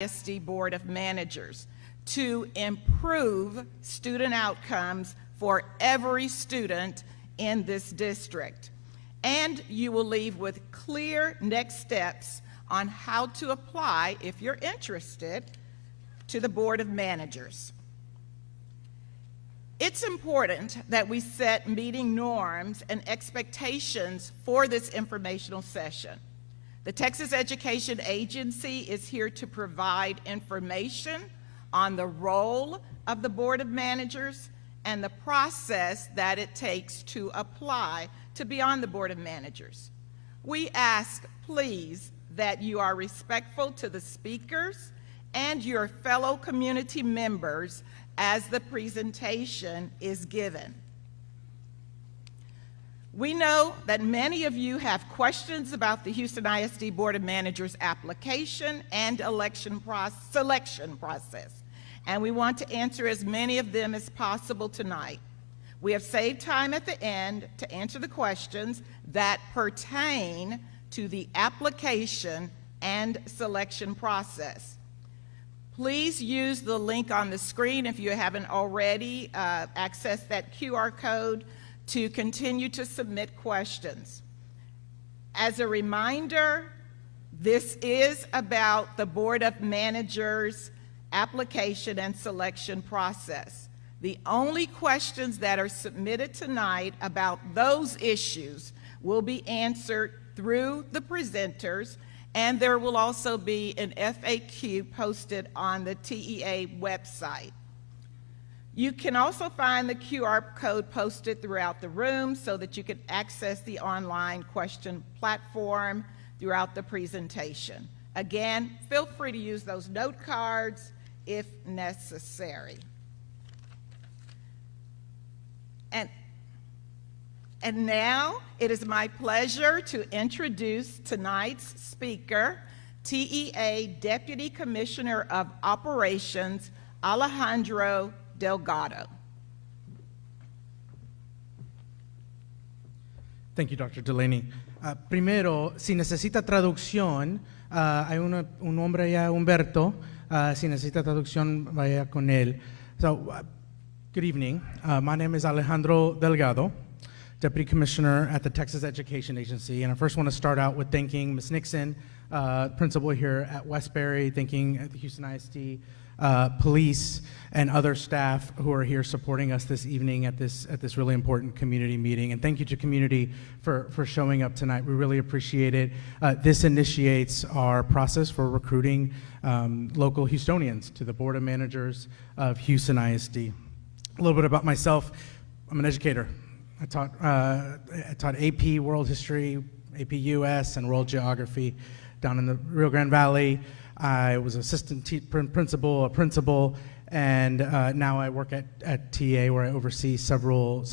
ISD Board of Managers to improve student outcomes for every student in this district. And you will leave with clear next steps on how to apply, if you're interested, to the Board of Managers. It's important that we set meeting norms and expectations for this informational session. The Texas Education Agency is here to provide information on the role of the Board of Managers and the process that it takes to apply to be on the Board of Managers. We ask, please, that you are respectful to the speakers and your fellow community members as the presentation is given. We know that many of you have questions about the Houston ISD Board of Managers application and selection process, and we want to answer as many of them as possible tonight. We have saved time at the end to answer the questions that pertain to the application and selection process. Please use the link on the screen if you haven't already accessed that QR code to continue to submit questions. As a reminder, this is about the Board of Managers application and selection process. The only questions that are submitted tonight about those issues will be answered through the presenters, and there will also be an FAQ posted on the TEA website. You can also find the QR code posted throughout the room so that you can access the online question platform throughout the presentation. Again, feel free to use those note cards if necessary. And now it is my pleasure to introduce tonight's speaker, TEA Deputy Commissioner of Operations, Alejandro Delgado. Thank you, Dr. Delaney. Primero, si necesita traducción, hay un hombre allá, Humberto. Si necesita traducción, vaya con él. So, good evening. My name is Alejandro Delgado, Deputy Commissioner at the Texas Education Agency. And I first want to start out with thanking Ms. Nixon, principal here at Westbury, thanking the Houston ISD police and other staff who are here supporting us this evening at this really important community meeting. And thank you to community for showing up tonight. We really appreciate it. This initiates our process for recruiting local Houstonians to the Board of Managers of Houston ISD. A little bit about myself. I'm an educator. I taught AP World History, AP US, and World Geography down in the Rio Grande Valley. I was assistant principal, and now I work at TA, where I oversee several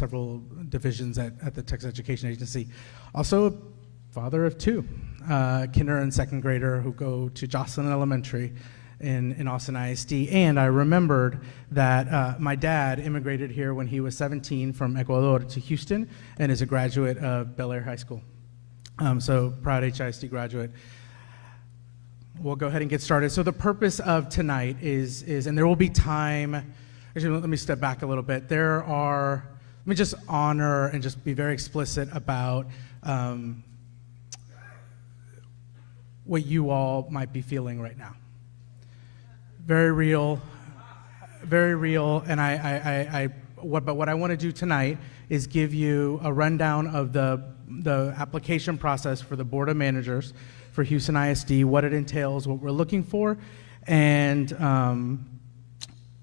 divisions at the Texas Education Agency. Also, father of two, kinder and second grader who go to Jocelyn Elementary in Austin ISD. And I remembered that my dad immigrated here when he was 17 from Ecuador to Houston and is a graduate of Bel Air High School. So proud HISD graduate. We'll go ahead and get started. So the purpose of tonight is, and there will be time, actually let me step back a little bit. Let me just honor and just be very explicit about what you all might be feeling right now. Very real, and what I want to do tonight is give you a rundown of the application process for the Board of Managers for Houston ISD, what it entails, what we're looking for, and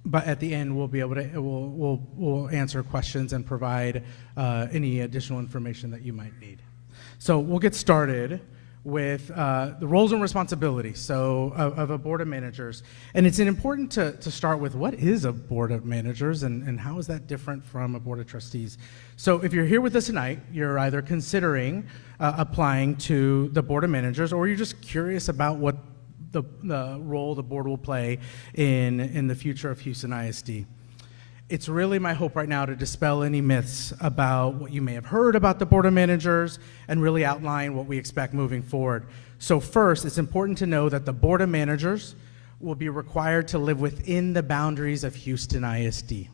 but at the end we'll answer questions and provide any additional information that you might need. So we'll get started with the roles and responsibilities of a Board of Managers. And it's important to start with what is a Board of Managers and how is that different from a Board of Trustees. So if you're here with us tonight, you're either considering applying to the Board of Managers, or you're just curious about what the role the board will play in the future of Houston ISD. It's really my hope right now to dispel any myths about what you may have heard about the Board of Managers and really outline what we expect moving forward. So first, it's important to know that the Board of Managers will be required to live within the boundaries of Houston ISD.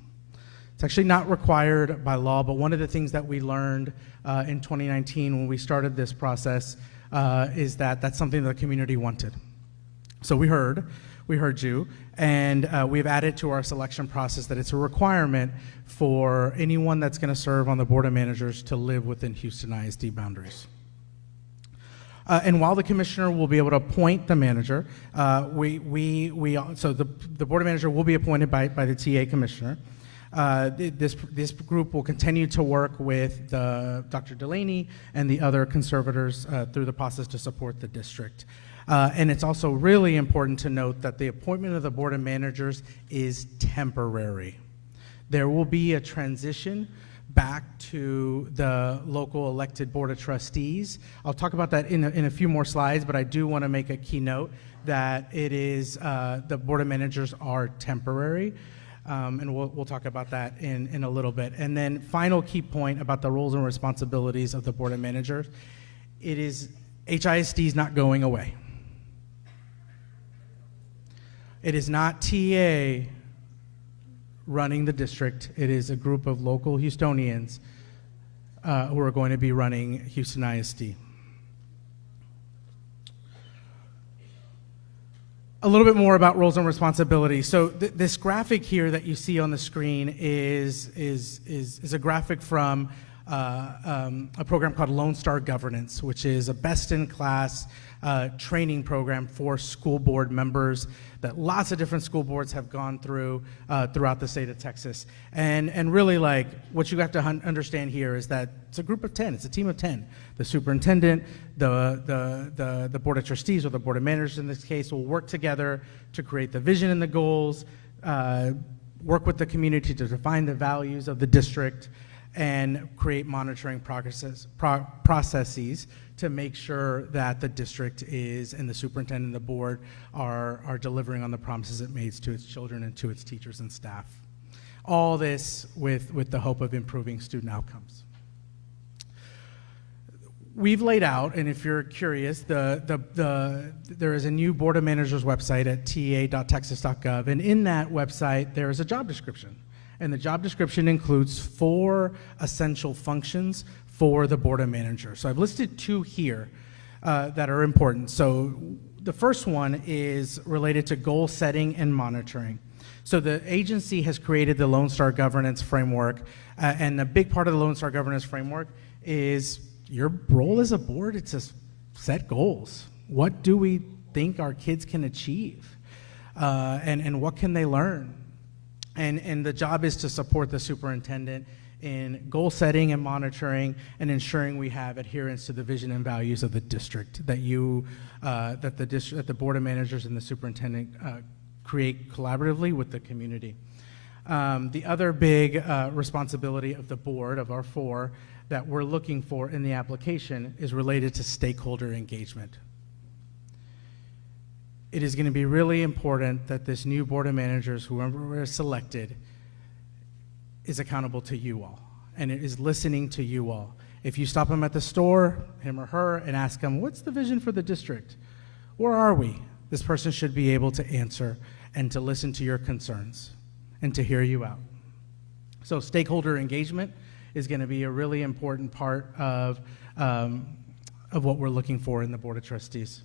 It's actually not required by law, but one of the things that we learned in 2019 when we started this process is that that's something the community wanted. So we heard you, and we've added to our selection process that it's a requirement for anyone that's going to serve on the Board of Managers to live within Houston ISD boundaries. And while the commissioner will be able to appoint the manager, so the Board of Manager will be appointed by the TA commissioner. This group will continue to work with Dr. Delaney and the other conservators through the process to support the district. And it's also really important to note that the appointment of the Board of Managers is temporary. There will be a transition back to the local elected Board of Trustees. I'll talk about that in a few more slides, but I do want to make a keynote that it is the Board of Managers are temporary. And we'll talk about that in a little bit. And then final key point about the roles and responsibilities of the Board of Managers, it is HISD is not going away. It is not TA running the district. It is a group of local Houstonians who are going to be running Houston ISD. A little bit more about roles and responsibilities. So this graphic here that you see on the screen is a graphic from a program called Lone Star Governance, which is a best-in-class training program for school board members that lots of different school boards have gone through throughout the state of Texas. And really, like, what you have to understand here is that it's a group of 10. It's a team of 10. The superintendent, the Board of Trustees, or the Board of Managers in this case, will work together to create the vision and the goals, work with the community to define the values of the district, and create monitoring processes to make sure that the district is, and the superintendent and the board are delivering on the promises it made to its children and to its teachers and staff. All this with the hope of improving student outcomes. We've laid out, and if you're curious, there is a new Board of Managers website at ta.texas.gov, and in that website there is a job description. And the job description includes 4 essential functions for the Board of Managers. So I've listed 2 here that are important. So the first one is related to goal setting and monitoring. So the agency has created the Lone Star Governance Framework, and a big part of the Lone Star Governance Framework is your role as a board. It's to set goals. What do we think our kids can achieve? And what can they learn? And the job is to support the superintendent in goal setting and monitoring and ensuring we have adherence to the vision and values of the district that the Board of Managers and the superintendent create collaboratively with the community. The other big responsibility of the board, of our 4, that we're looking for in the application is related to stakeholder engagement. It is going to be really important that this new Board of Managers, whoever is selected, is accountable to you all, and it is listening to you all. If you stop him at the store, him or her, and ask him, what's the vision for the district? Where are we? This person should be able to answer and to listen to your concerns and to hear you out. So stakeholder engagement is going to be a really important part of what we're looking for in the Board of Trustees.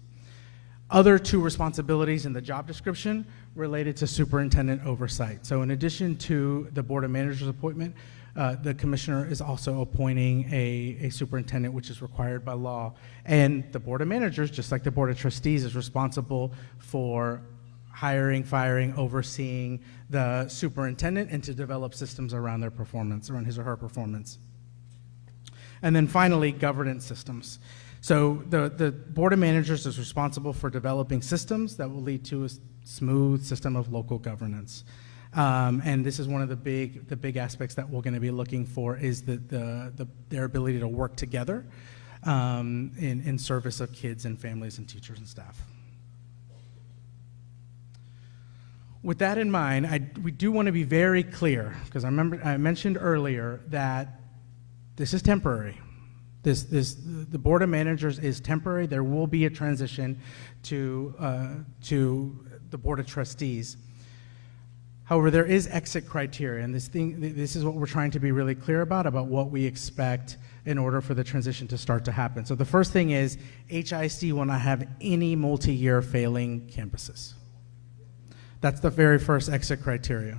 Other 2 responsibilities in the job description related to superintendent oversight. So in addition to the Board of Managers appointment, the commissioner is also appointing a superintendent, which is required by law. And the Board of Managers, just like the Board of Trustees, is responsible for hiring, firing, overseeing the superintendent, and to develop systems around their performance, around his or her performance. And then finally, governance systems. So the Board of Managers is responsible for developing systems that will lead to a smooth system of local governance. And this is one of the big aspects that we're going to be looking for is their ability to work together in service of kids and families and teachers and staff. With that in mind, we do want to be very clear, because I mentioned earlier that this is temporary. The Board of Managers is temporary. There will be a transition to the Board of Trustees. However, there is exit criteria, and this is what we're trying to be really clear about what we expect in order for the transition to start to happen. So the first thing is HISD will not have any multi-year failing campuses. That's the very first exit criteria.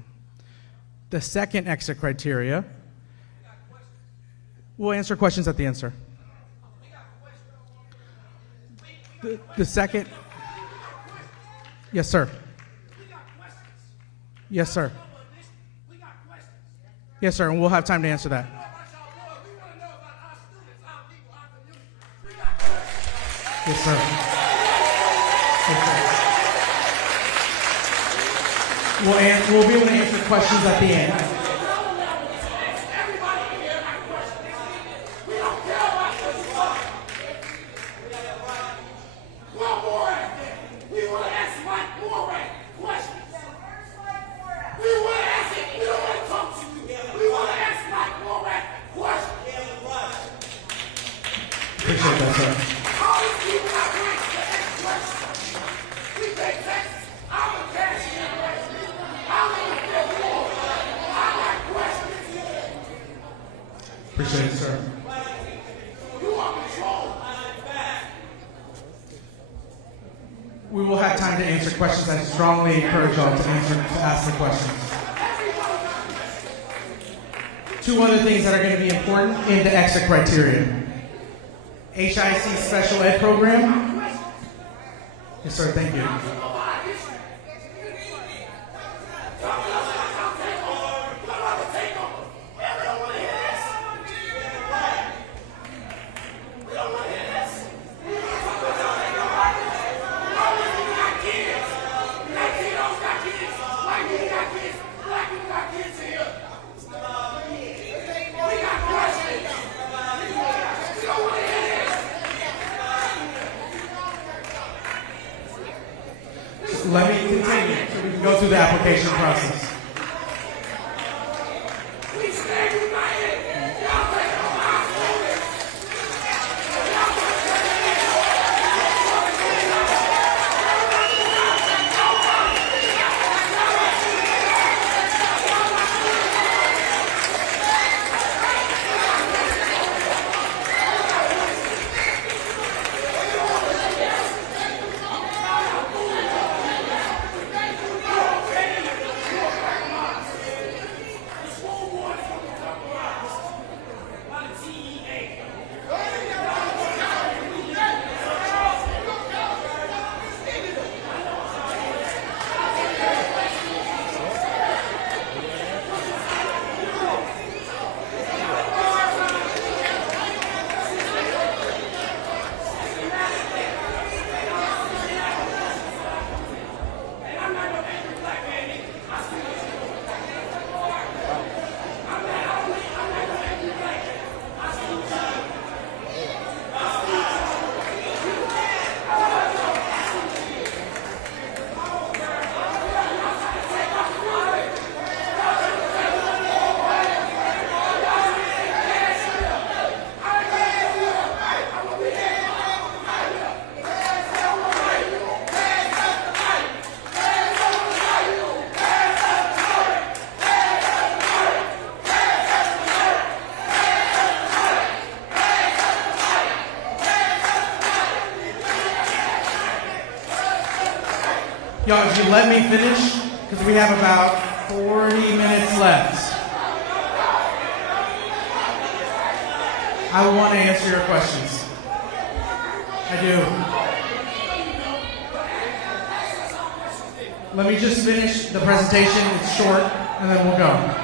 The second exit criteria, we'll answer questions at the answer. The second, yes, sir. Yes, sir. Yes, sir, and we'll have time to answer that. Yes, sir. Yes, sir. We'll be able to answer questions at the end. Appreciate that, sir. Appreciate it, sir. We will have time to answer questions. I strongly encourage y'all to ask the questions. Two other things that are going to be important in the exit criteria. HIC special ed program. Yes, sir, thank you. Let me continue so we can go through the application process. Y'all, if you let me finish, because we have about 40 minutes left. I want to answer your questions. I do. Let me just finish the presentation. It's short, and then we'll go.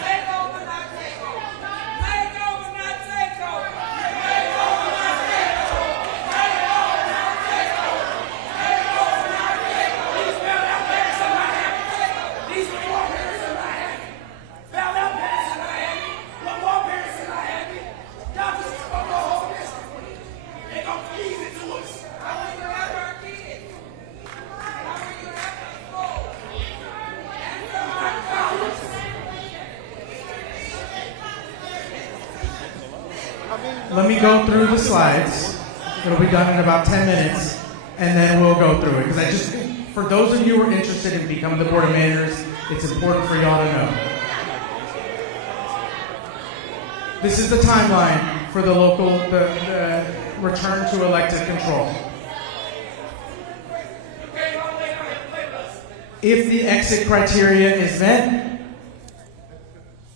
Say Let me go through the slides. It'll be done in about 10 minutes, and then we'll go through it. Because for those of you who are interested in becoming the Board of Managers, it's important for y'all to know. This is the timeline for the return to elected control. If the exit criteria is met,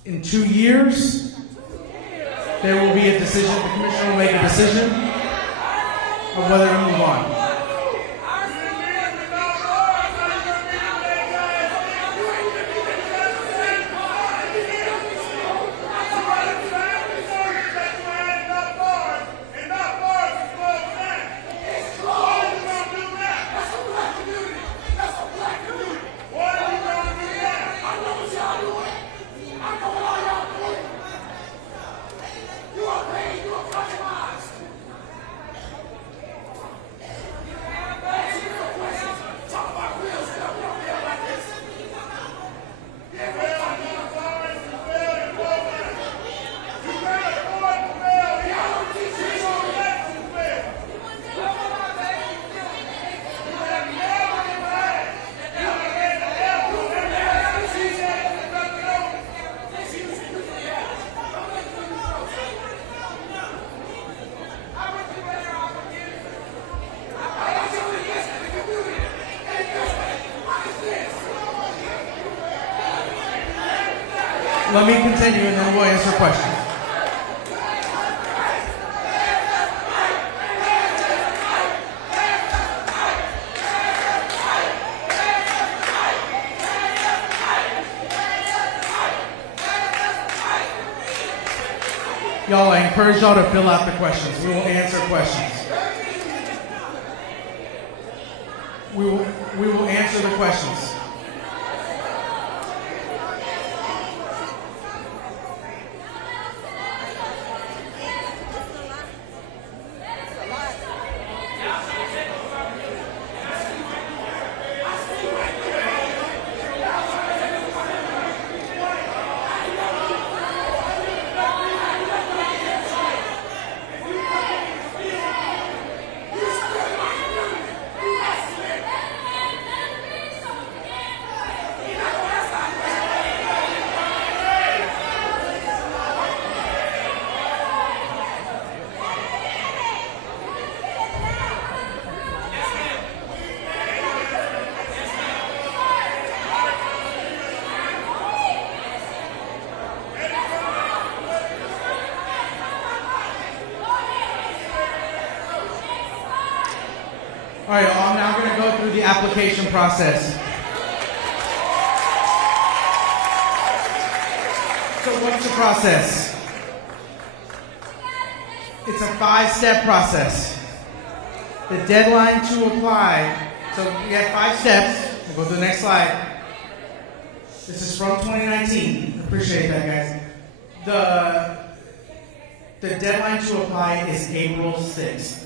in 2 years, there will be a decision, the commission will make a decision of whether to move on. Let me continue and then we'll answer questions. Y'all, I encourage y'all to fill out the questions. We will answer questions. We will answer the questions. All right, I'm now going to go through the application process. So what's the process? It's a 5-step process. The deadline to apply, so we have 5 steps. We'll go to the next slide. This is from 2019. Appreciate that, guys. The deadline to apply is April 6th.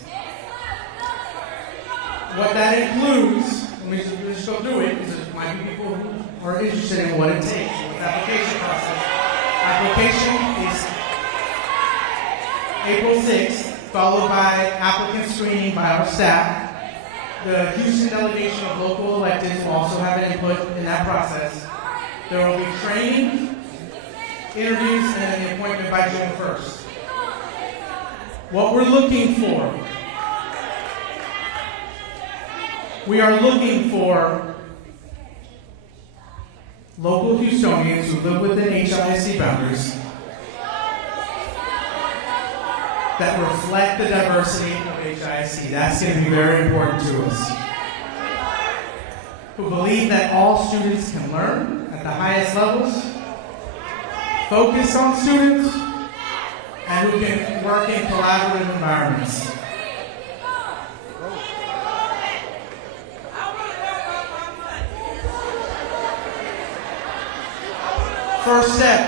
What that includes, let me just go through it, because there might be people who are interested in what it takes, with the application process. Application is April 6th, followed by applicant screening by our staff. The Houston delegation of local electeds will also have an input in that process. There will be training, interviews, and then the appointment by June 1st. What we're looking for, we are looking for local Houstonians who live within HISD boundaries that reflect the diversity of HISD. That's going to be very important to us. Who believe that all students can learn at the highest levels, focus on students, and who can work in collaborative environments. First step,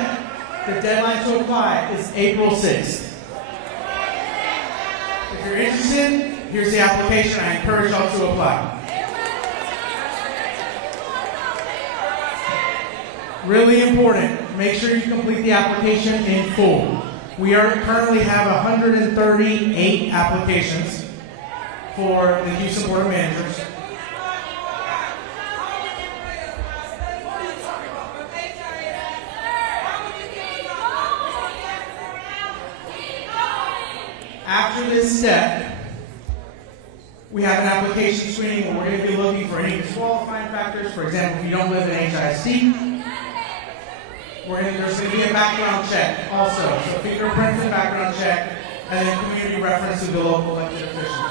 the deadline to apply is April 6th. If you're interested, here's the application. I encourage y'all to apply. Really important, make sure you complete the application in full. We currently have 138 applications for the Houston Board of Managers. After this step, we have an application screening where we're going to be looking for any disqualifying factors. For example, if you don't live in HISD, there's going to be a background check also. So fingerprints and background check, and then community reference to the local elected officials.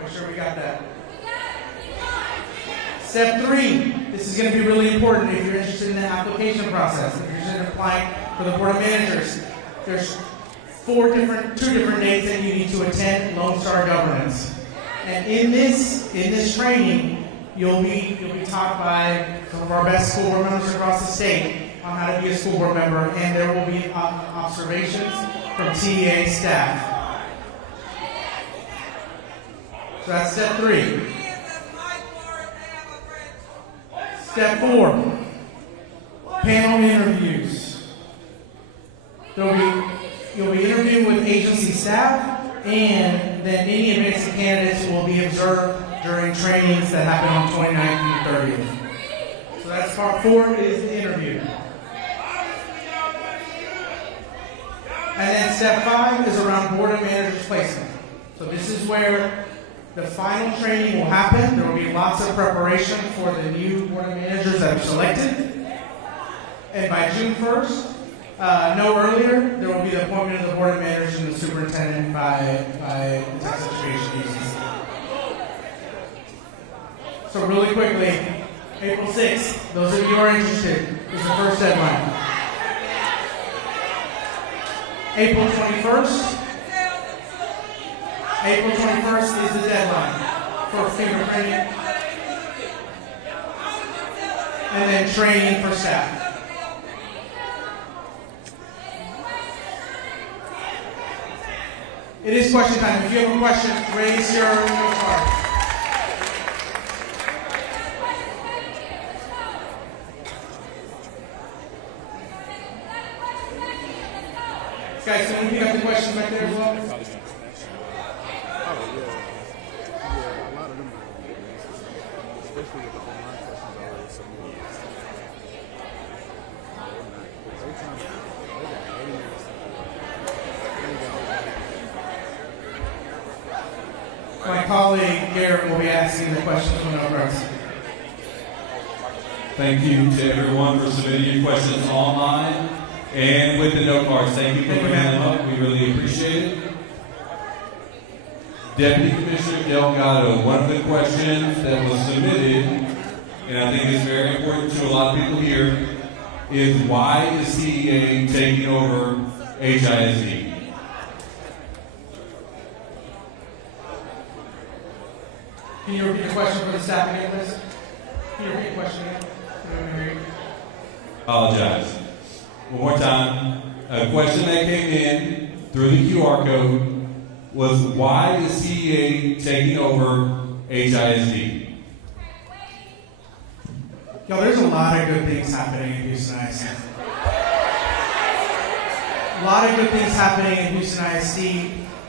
Make sure we got that. Step 3, this is going to be really important if you're interested in the application process. If you're interested in applying for the Board of Managers, there's two different dates that you need to attend Lone Star Governance. And in this training, you'll be taught by some of our best school board members across the state on how to be a school board member, and there will be observations from TEA staff. So that's step 3. Step 4, panel interviews. You'll be interviewing with agency staff, and then any advancing candidates will be observed during trainings that happen on 29th and 30th. So that's part 4 is the interview. And then step 5 is around Board of Managers placement. So this is where the final training will happen. There will be lots of preparation for the new Board of Managers that are selected. And by June 1st, no earlier, there will be the appointment of the Board of Managers and the superintendent by the Texas Education Agency. So really quickly, April 6th, those of you who are interested, is the first deadline. April 21st is the deadline for fingerprinting and then training for staff. It is question time. If you have a question, raise your card. Guys, can we pick up the questions back there as well? My colleague Garrett will be asking the questions from the press. Thank you to everyone for submitting your questions online and with the note cards. Thank you for bringing them up. We really appreciate it. Deputy Commissioner Delgado, one of the questions that was submitted, and I think is very important to a lot of people here, is why is CEA taking over HISD? Can you repeat the question for the staff again, please? Can you repeat the question again? Apologize. One more time. A question that came in through the QR code was why is CEA taking over HISD? Yo, there's a lot of good things happening in Houston ISD. A lot of good things happening in Houston ISD.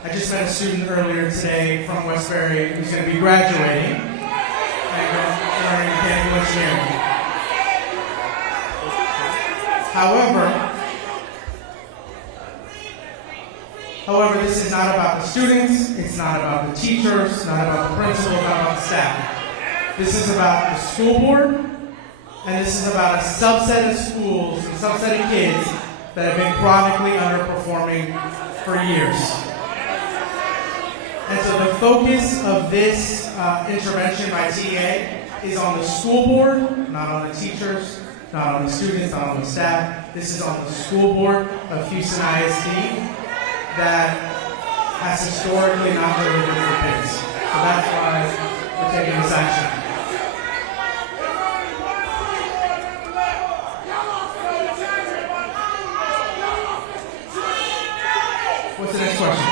I just met a student earlier today from Westbury who's going to be graduating and learning mechanical engineering. However, this is not about the students, it's not about the teachers, it's not about the principal, it's not about the staff. This is about the school board, and this is about a subset of schools, a subset of kids that have been chronically underperforming for years. And so the focus of this intervention by TEA is on the school board, not on the teachers, not on the students, not on the staff. This is on the school board of Houston ISD that has historically not delivered for kids. So that's why we're taking this action. What's the next question?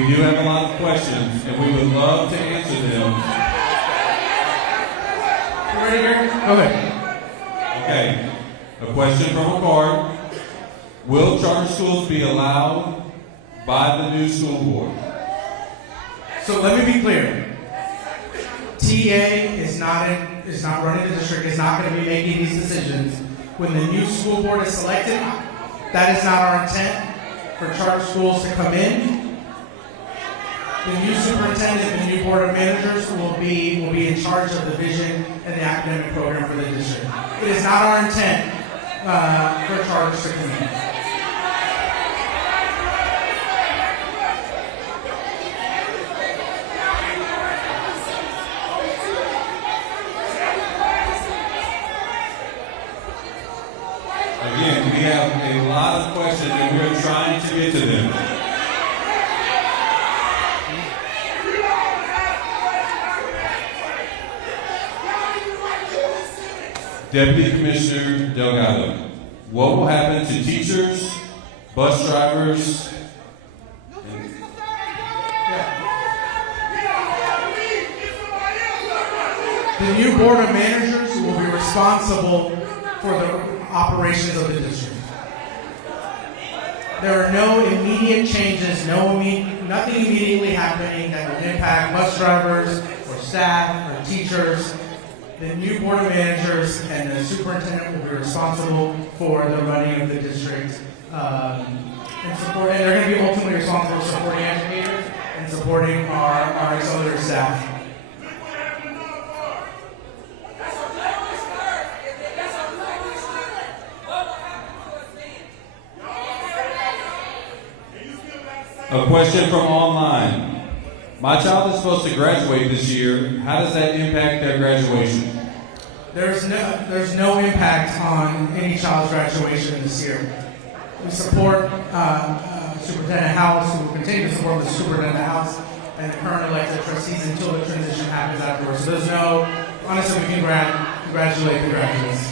We do have a lot of questions, and we would love to answer them. You ready, Gary? Go ahead. Okay, a question from a card. Will charter schools be allowed by the new school board? So let me be clear. TA is not running the district, is not going to be making these decisions. When the new school board is selected, that is not our intent for charter schools to come in. The new superintendent, the new board of managers will be in charge of the vision and the academic program for the district. It is not our intent for charters to come in. Again, we have a lot of questions and we're trying to get to them. Deputy Commissioner Delgado, what will happen to teachers, bus drivers, The new board of managers will be responsible for the operations of the district. There are no immediate changes, nothing immediately happening that will impact bus drivers or staff or teachers. The new board of managers and the superintendent will be responsible for the running of the district and they're going to be ultimately responsible for supporting educators and supporting our auxiliary staff. A question from online. My child is supposed to graduate this year. How does that impact their graduation? There's no impact on any child's graduation this year. We support Superintendent House. We will continue to support the Superintendent House and the current elected trustees until the transition happens afterwards. So there's no, honestly, we can congratulate the graduates.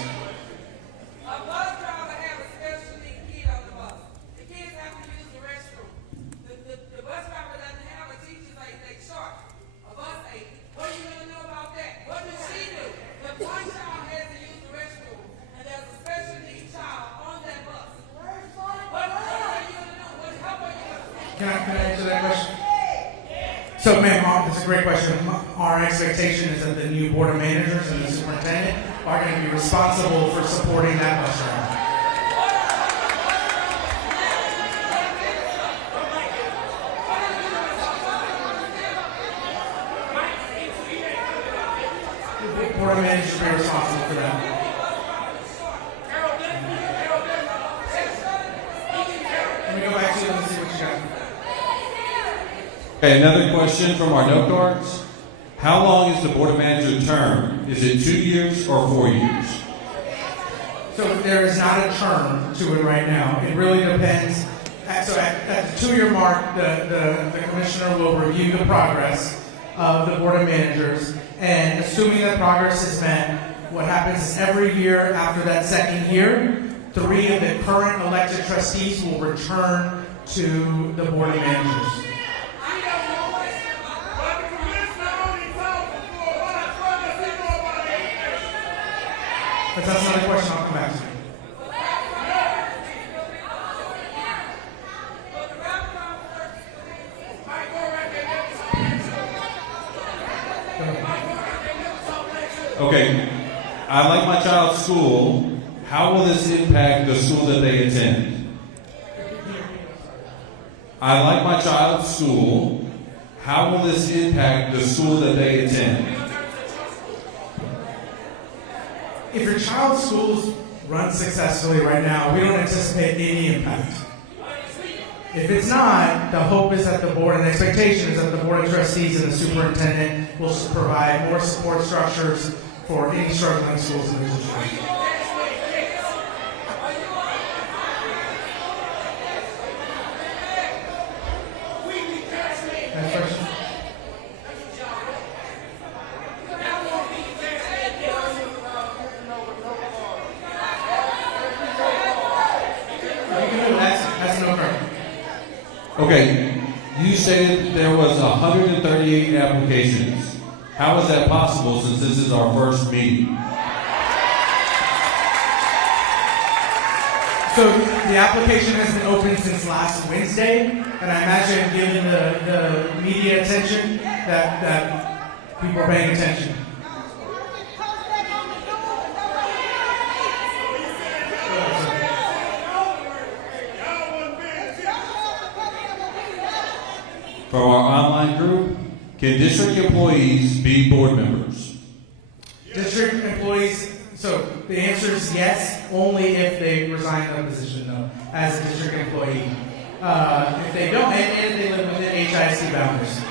Can I answer that question? So, ma'am, that's a great question. Our expectation is that the new board of managers and the superintendent are going to be responsible for supporting that bus driver. The board of managers will be responsible for that. Let me go back to you and see what you got. Okay, another question from our note cards. How long is the Board of Manager term? Is it 2 years or 4 years? So there is not a term to it right now. It really depends. So at the 2-year mark, the commissioner will review the progress of the Board of Managers, and assuming that progress is met, what happens is every year after that second year, 3 of the current elected trustees will return to the Board of Managers. If that's another question, I'll come back to you. Okay, I like my child's school. How will this impact the school that they attend? I like my child's school. How will this impact the school that they attend? If your child's schools run successfully right now, we don't anticipate any impact. If it's not, the hope is that the board, and the expectation is that the board of trustees and the superintendent will provide more support structures for any struggling schools in the district. Next question. Okay, you stated that there was 138 applications. How is that possible since this is our first meeting? So the application has been open since last Wednesday, and I imagine given the media attention that people are paying attention. From our online group, can district employees be board members? District employees, so the answer is yes, only if they resign the position, though, as a district employee. If they don't, and if they live within HISD boundaries.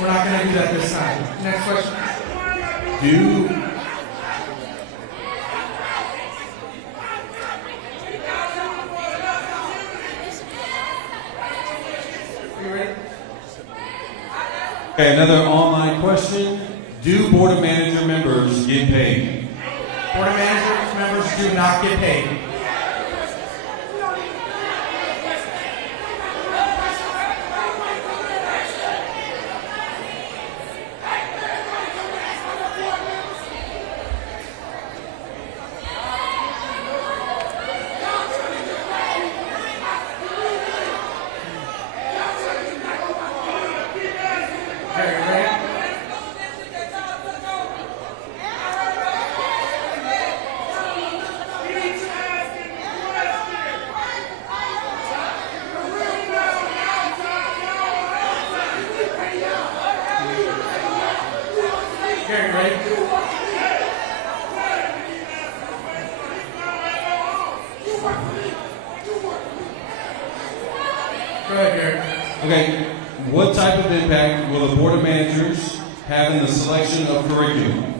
We're not going to do that this time. Next question. Okay, another online question. Do Board of Manager members get paid? Board of Manager members do not get paid. Okay, what type of impact will the Board of Managers have in the selection of curriculum?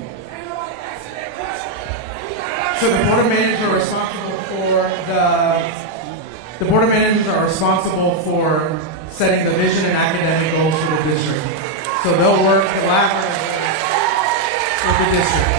So the Board of Managers are responsible for the Board of Managers are responsible for setting the vision and academic goals for the district. So they'll work collaboratively with the district.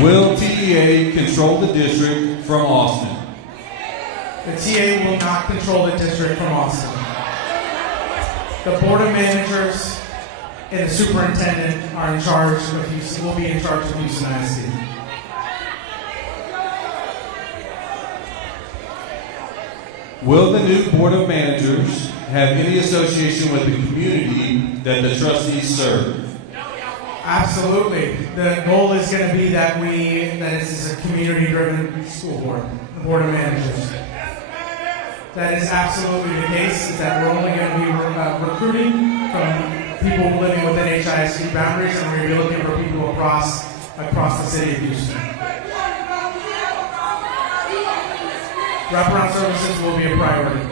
Will TEA control the district from Austin? The TA will not control the district from Austin. The Board of Managers and the Superintendent are in charge of Houston, will be in charge of Houston ISD. Will the new Board of Managers have any association with the community that the trustees serve? Absolutely. The goal is going to be that this is a community-driven school board, the Board of Managers. That is absolutely the case, is that we're only going to be recruiting from people living within HISD boundaries, and we're going to be looking for people across the city of Houston. Wraparound services will be a priority.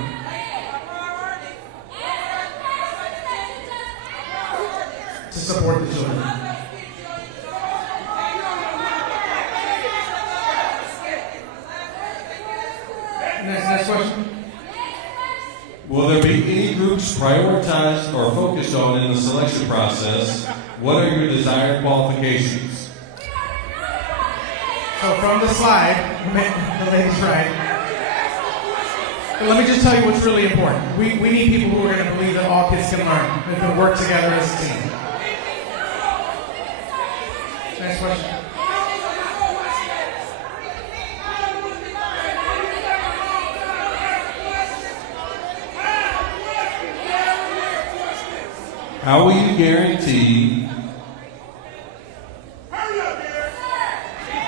To support the children. Next question. Will there be any groups prioritized or focused on in the selection process? What are your desired qualifications? So from the slide, the lady's right. But let me just tell you what's really important. We need people who are going to believe that all kids can learn and can work together as a team. Next question. How will you guarantee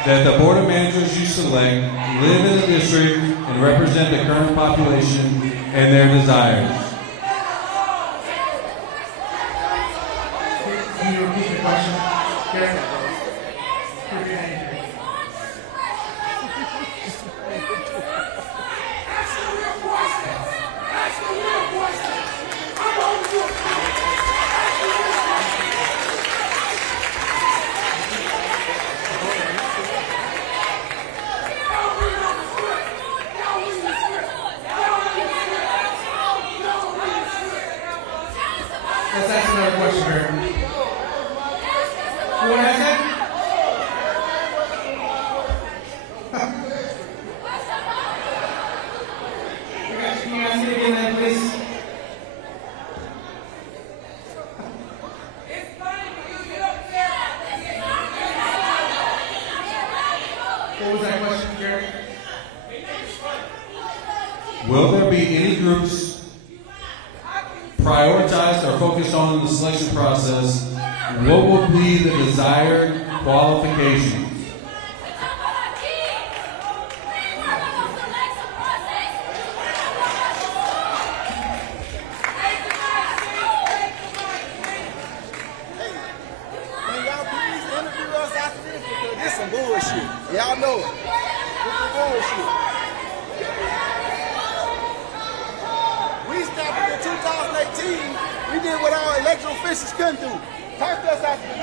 that the Board of Managers you select live in the district and represent the current population and their desires? repeat the question? Garrett? Repeat anything. Let's ask another question, Barry. You want to ask that? Can you ask it again then, please? What was that question, Gary? Will there be any groups prioritized or focused on in the selection process? What will be the desired qualifications? Can y'all please interview us after this? Because this some bullshit. Y'all know it. This is bullshit. We started in 2018. We did what our elected officials couldn't do. Talk to us after this.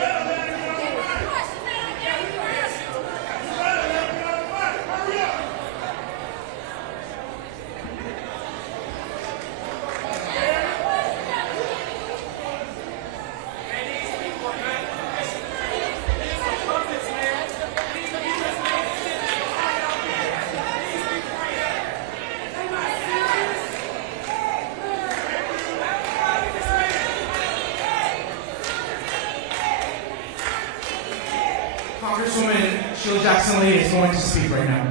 Congresswoman Sheila Jackson Lee is going to speak right now.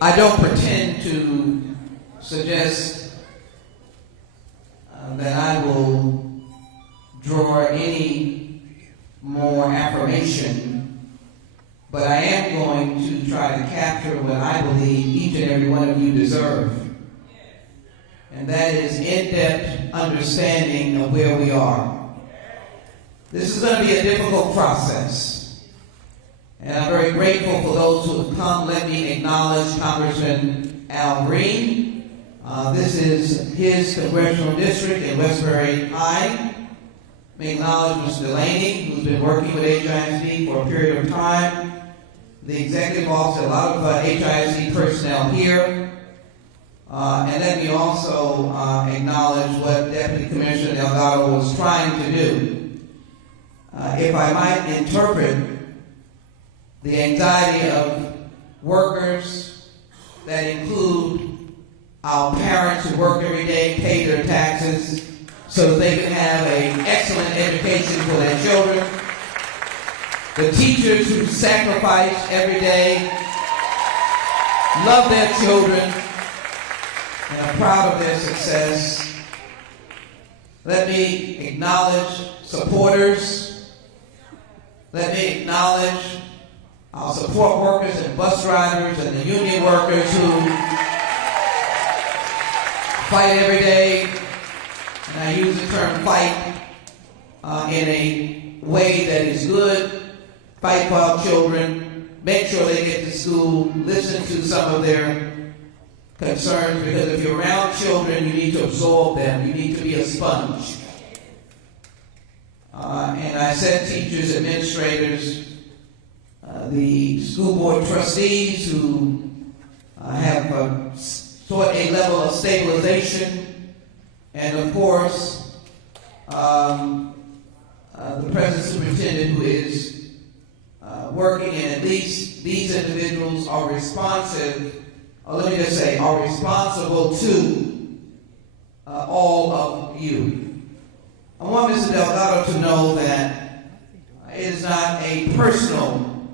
I don't pretend to suggest that I will draw any more affirmation, but I am going to try to capture what I believe each and every one of you deserve, and that is in-depth understanding of where we are. This is going to be a difficult process, and I'm very grateful for those who have come. Let me acknowledge Congressman Al Green. This is his congressional district in Westbury High. Let me acknowledge Mr. Delaney, who's been working with HISD for a period of time. The executive officer, a lot of HISD personnel here. And let me also acknowledge what Deputy Commissioner Delgado was trying to do. If I might interpret the anxiety of workers that include our parents who work every day, pay their taxes so that they can have an excellent education for their children. The teachers who sacrifice every day, love their children, and are proud of their success. Let me acknowledge supporters. Let me acknowledge our support workers and bus drivers and the union workers who fight every day. And I use the term fight in a way that is good. Fight for our children, make sure they get to school, listen to some of their concerns, because if you're around children, you need to absorb them. You need to be a sponge. And I said teachers, administrators, the school board trustees who have sought a level of stabilization, and of course, the present superintendent who is working, and at least these individuals are responsive, or let me just say, are responsible to all of you. I want Mr. Delgado to know that it is not a personal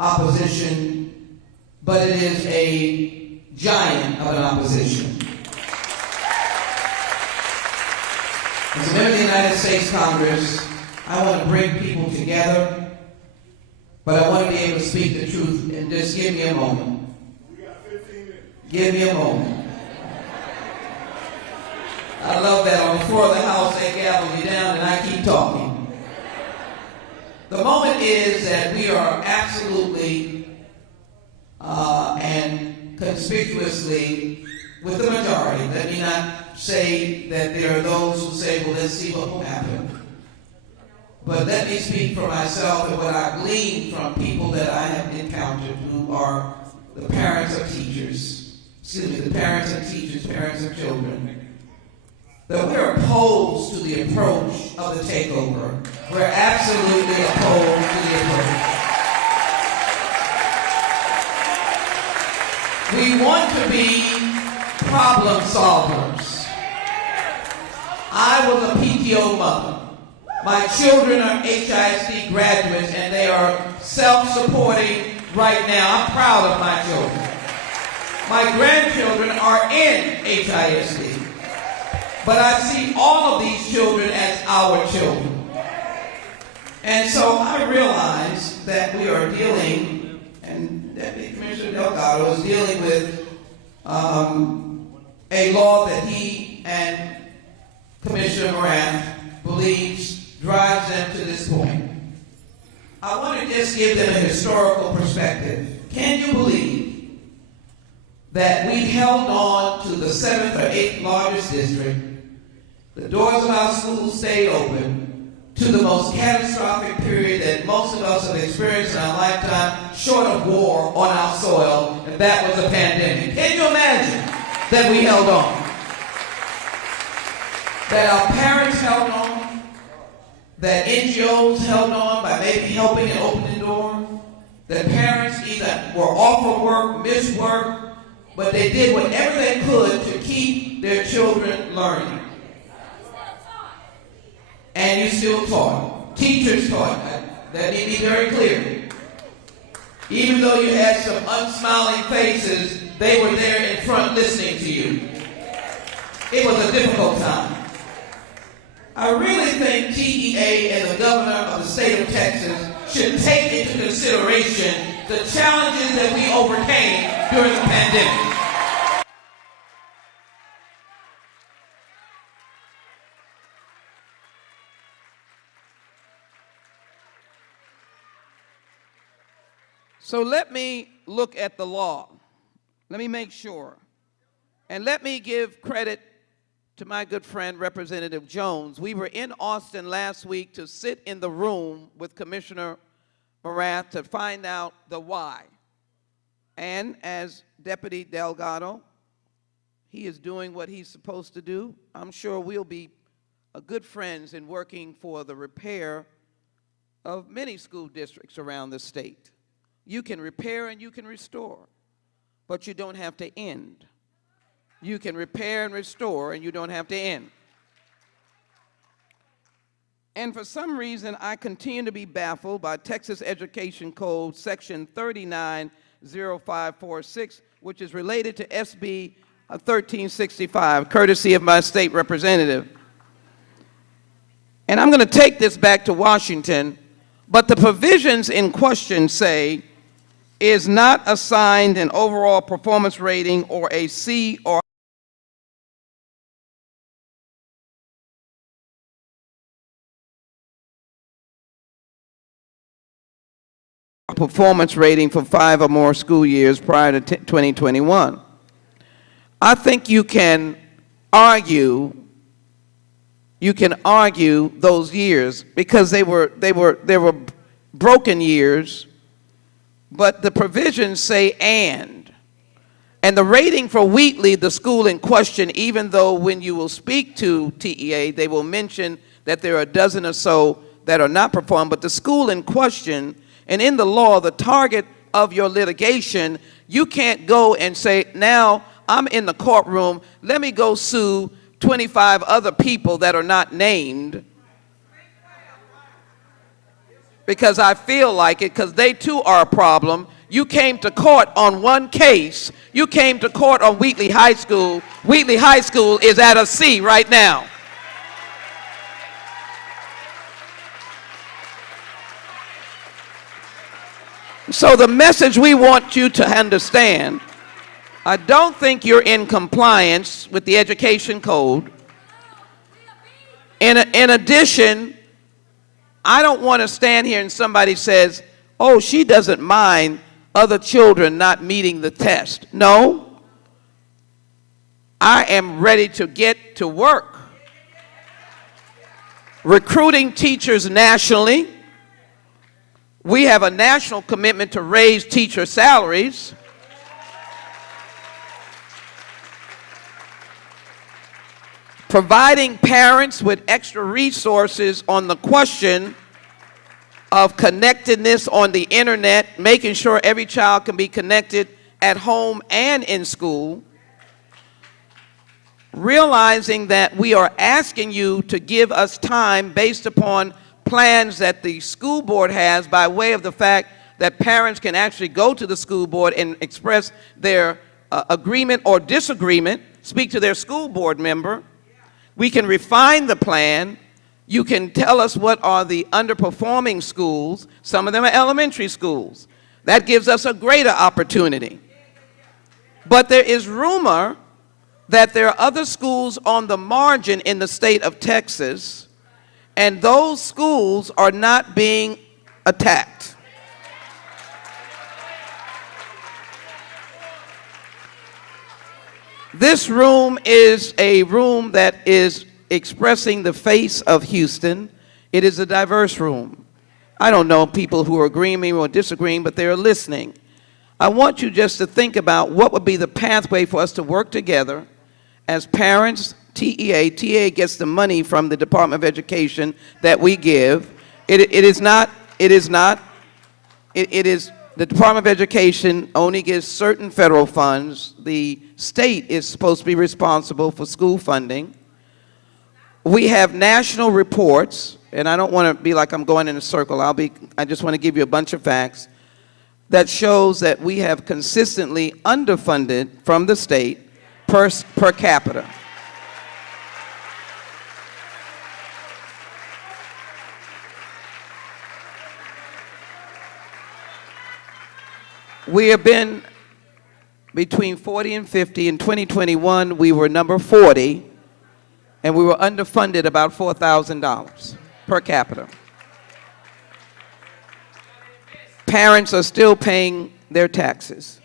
opposition, but it is a giant of an opposition. As a member of the United States Congress, I want to bring people together, but I want to be able to speak the truth, and just give me a moment. We got 15 minutes. Give me a moment. I love that on the floor of the house they gavel me down and I keep talking. The moment is that we are absolutely and conspicuously with the majority. Let me not say that there are those who say, well, let's see what will happen. But let me speak for myself and what I gleaned from people that I have encountered who are the parents of teachers. The parents of teachers, parents of children. That we're opposed to the approach of the takeover. We're absolutely opposed to the approach. We want to be problem solvers. I was a PTO mother. My children are HISD graduates and they are self-supporting right now. I'm proud of my children. My grandchildren are in HISD. But I see all of these children as our children. And so I realize that we are dealing, and Deputy Commissioner Delgado is dealing with a law that he and Commissioner Moran believes drives them to this point. I want to just give them a historical perspective. Can you believe that we held on to the 7th or 8th largest district? The doors of our schools stayed open to the most catastrophic period that most of us have experienced in our lifetime, short of war on our soil, and that was a pandemic. Can you imagine that we held on? That our parents held on, that NGOs held on by maybe helping and opening the door, that parents either were off of work, missed work, but they did whatever they could to keep their children learning. And you still taught. Teachers taught. Let me be very clear. Even though you had some unsmiling faces, they were there in front listening to you. It was a difficult time. I really think TEA and the governor of the state of Texas should take into consideration the challenges that we overcame during the pandemic. So let me look at the law. Let me make sure. And let me give credit to my good friend, Representative Jones. We were in Austin last week to sit in the room with Commissioner Morath to find out the why. And as Deputy Delgado, he is doing what he's supposed to do. I'm sure we'll be good friends in working for the repair of many school districts around the state. You can repair and you can restore, but you don't have to end. You can repair and restore and you don't have to end. And for some reason, I continue to be baffled by Texas Education Code Section 390546, which is related to SB 1365, courtesy of my state representative. And I'm going to take this back to Washington, but the provisions in question say is not assigned an overall performance rating or a C or performance rating for 5 or more school years prior to 2021. I think you can argue those years because they were broken years. But the provisions say and the rating for Wheatley, the school in question, even though when you will speak to TEA, they will mention that there are a dozen or so that are not performed, but the school in question, and in the law, the target of your litigation, you can't go and say, now I'm in the courtroom, let me go sue 25 other people that are not named, because I feel like it, because they too are a problem. You came to court on one case. You came to court on Wheatley High School. Wheatley High School is at a C right now. So the message we want you to understand, I don't think you're in compliance with the education code. In addition, I don't want to stand here and somebody says, oh, she doesn't mind other children not meeting the test. No, I am ready to get to work. Recruiting teachers nationally. We have a national commitment to raise teacher salaries. Providing parents with extra resources on the question of connectedness on the internet, making sure every child can be connected at home and in school. Realizing that we are asking you to give us time based upon plans that the school board has by way of the fact that parents can actually go to the school board and express their agreement or disagreement, speak to their school board member. We can refine the plan. You can tell us what are the underperforming schools. Some of them are elementary schools. That gives us a greater opportunity. But there is rumor that there are other schools on the margin in the state of Texas, and those schools are not being attacked. This room is a room that is expressing the face of Houston. It is a diverse room. I don't know people who are agreeing or disagreeing, but they are listening. I want you just to think about what would be the pathway for us to work together as parents. TEA gets the money from the Department of Education that we give. It is the Department of Education only gives certain federal funds. The state is supposed to be responsible for school funding. We have national reports, and I don't want to be like I'm going in a circle. I just want to give you a bunch of facts that shows that we have consistently underfunded from the state per capita. We have been between 40 and 50. In 2021, we were number 40, and we were underfunded about $4,000 per capita. Parents are still paying their taxes.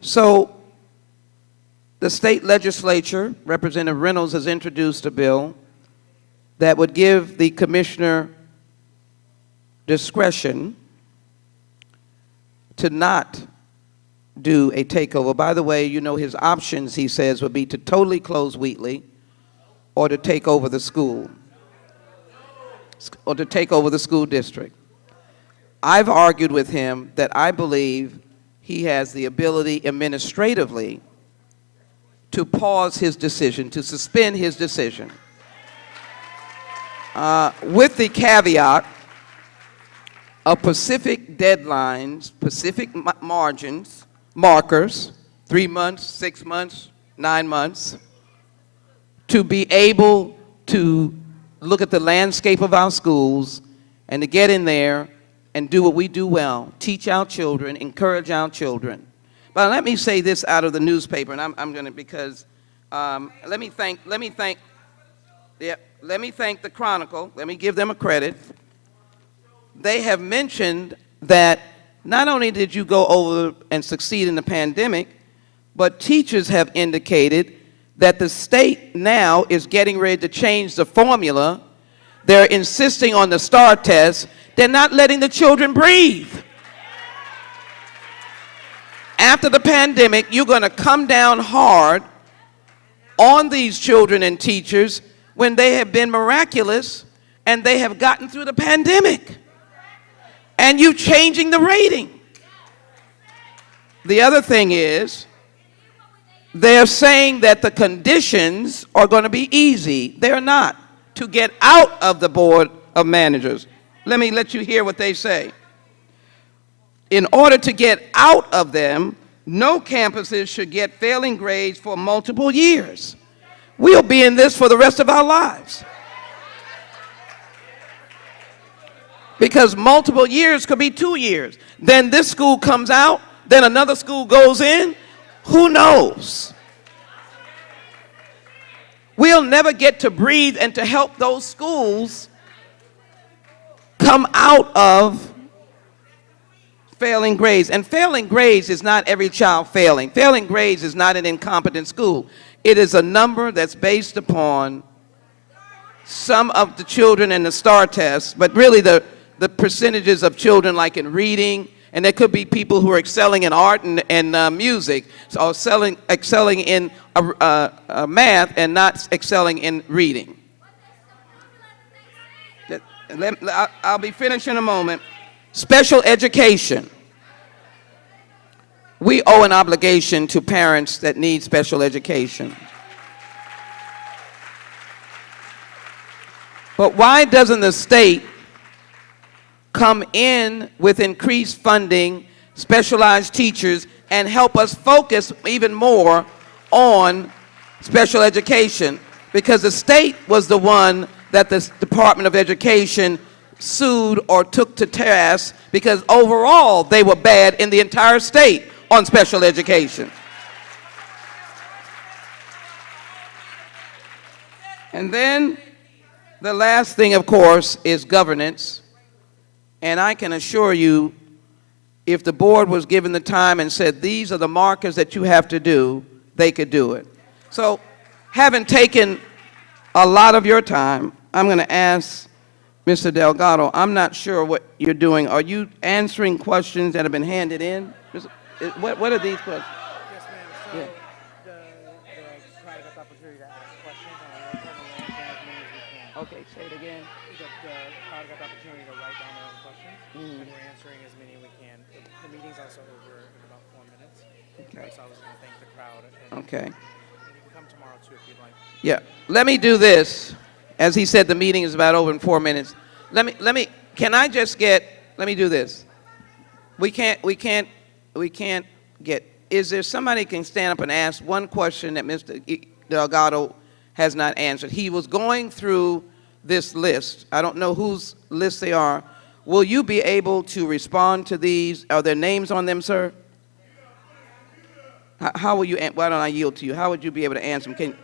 So the state legislature, Representative Reynolds, has introduced a bill that would give the commissioner discretion to not do a takeover. By the way, you know his options, he says, would be to totally close Wheatley or to take over the school or to take over the school district. I've argued with him that I believe he has the ability administratively to pause his decision, to suspend his decision, with the caveat of specific deadlines, specific markers, 3 months, 6 months, 9 months, to be able to look at the landscape of our schools and to get in there and do what we do well, teach our children, encourage our children. But let me say this out of the newspaper, and I'm going to, because let me thank the Chronicle. Let me give them a credit. They have mentioned that not only did you go over and succeed in the pandemic, but teachers have indicated that the state now is getting ready to change the formula. They're insisting on the STAR test. They're not letting the children breathe. After the pandemic, you're going to come down hard on these children and teachers when they have been miraculous and they have gotten through the pandemic. And you changing the rating. The other thing is, they're saying that the conditions are going to be easy. They're not. To get out of the board of managers. Let me let you hear what they say. In order to get out of them, no campuses should get failing grades for multiple years. We'll be in this for the rest of our lives. Because multiple years could be 2 years. Then this school comes out, then another school goes in. Who knows? We'll never get to breathe and to help those schools come out of failing grades. And failing grades is not every child failing. Failing grades is not an incompetent school. It is a number that's based upon some of the children in the STAR test, but really the percentages of children like in reading, and there could be people who are excelling in art and music, so excelling in math and not excelling in reading. I'll be finished in a moment. Special education. We owe an obligation to parents that need special education. But why doesn't the state come in with increased funding, specialized teachers, and help us focus even more on special education? Because the state was the one that the Department of Education sued or took to task because overall they were bad in the entire state on special education. And then the last thing, of course, is governance. And I can assure you, if the board was given the time and said, these are the markers that you have to do, they could do it. So, having taken a lot of your time, I'm going to ask Mr. Delgado, I'm not sure what you're doing. Are you answering questions that have been handed in? What are these questions? Yes, ma'am. So the private opportunity to ask questions, and we'll answer as many as we can. Okay, say it again. The crowd got the opportunity to write down their own questions, and we're answering as many as we can. The meeting's also over in about 4 minutes. Okay. So I was going to thank the crowd. And Okay. you can come tomorrow too if you'd like. Yeah. Let me do this. As he said, the meeting is about over in 4 minutes. Let me, can I just get, let me do this. We can't get, is there somebody can stand up and ask one question that Mr. Delgado has not answered? He was going through this list. I don't know whose list they are. Will you be able to respond to these? Are there names on them, sir? How will you, why don't I yield to you? How would you be able to answer them?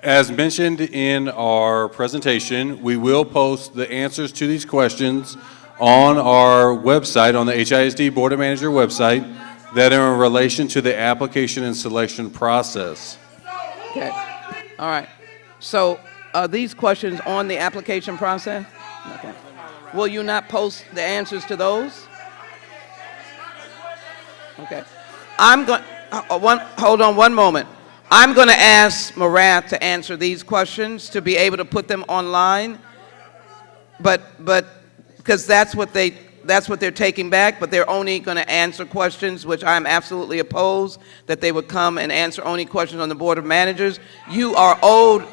As mentioned in our presentation, we will post the answers to these questions on our website, on the HISD Board of Manager website, that are in relation to the application and selection process. Okay. All right. So are these questions on the application process? Okay. Will you not post the answers to those? Okay. I'm going, hold on one moment. I'm going to ask Marath to answer these questions to be able to put them online, but because that's what they're taking back, but they're only going to answer questions, which I'm absolutely opposed, that they would come and answer only questions on the Board of Managers. You are owed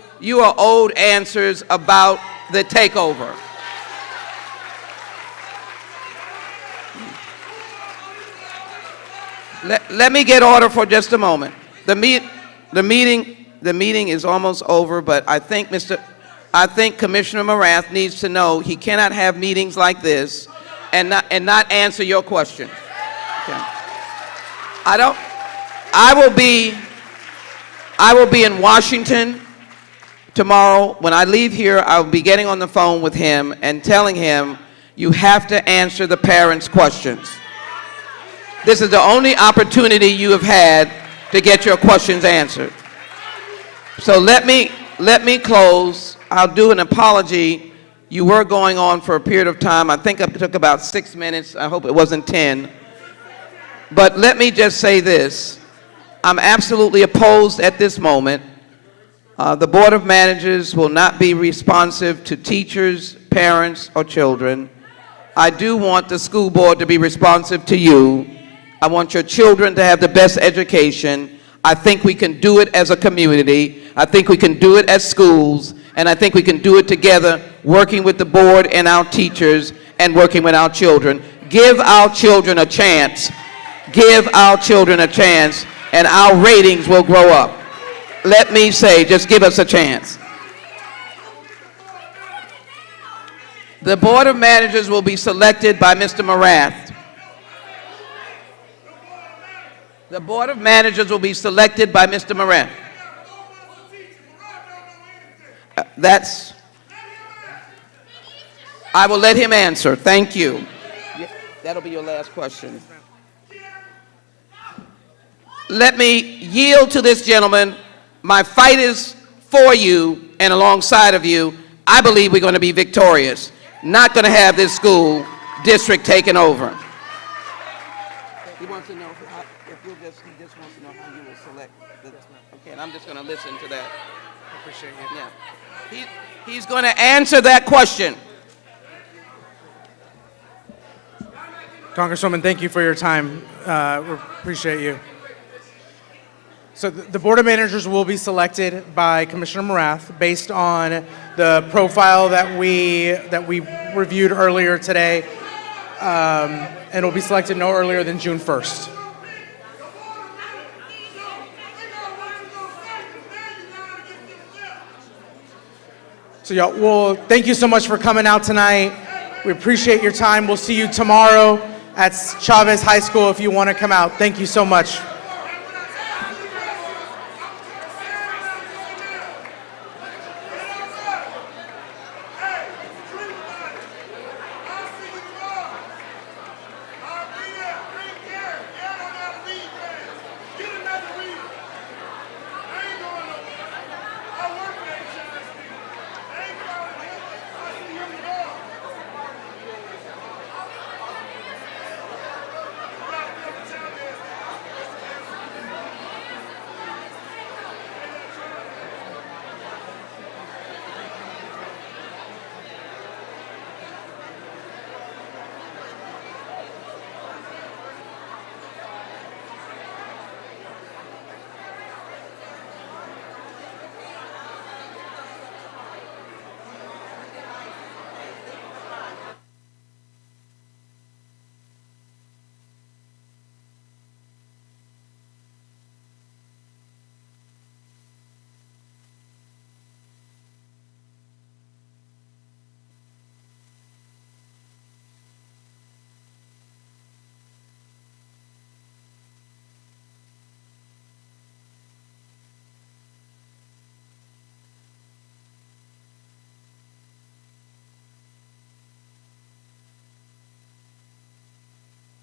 answers about the takeover. Let me get order for just a moment. The meeting is almost over, but I think Commissioner Marath needs to know he cannot have meetings like this and not answer your question. Okay. I will be in Washington tomorrow. When I leave here, I will be getting on the phone with him and telling him, you have to answer the parents' questions. This is the only opportunity you have had to get your questions answered. So let me close. I'll do an apology. You were going on for a period of time. I think it took about 6 minutes. I hope it wasn't 10. But let me just say this. I'm absolutely opposed at this moment. The Board of Managers will not be responsive to teachers, parents, or children. I do want the school board to be responsive to you. I want your children to have the best education. I think we can do it as a community. I think we can do it as schools. And I think we can do it together, working with the board and our teachers and working with our children. Give our children a chance. Give our children a chance, and our ratings will grow up. Let me say, just give us a chance. The Board of Managers will be selected by Mr. Morath. The Board of Managers will be selected by Mr. Morath. I will let him answer. Thank you. That'll be your last question. Let me yield to this gentleman. My fight is for you and alongside of you. I believe we're going to be victorious. Not going to have this school district taken over. He wants to know he just wants to know how you will select. Okay, and I'm just going to listen to that. I appreciate you. Yeah. He's going to answer that question. Congresswoman, thank you for your time. We appreciate you. So the Board of Managers will be selected by Commissioner Morath based on the profile that we reviewed earlier today, and will be selected no earlier than June 1st. So y'all, well, thank you so much for coming out tonight. We appreciate your time. We'll see you tomorrow at Chavez High School if you want to come out. Thank you so much.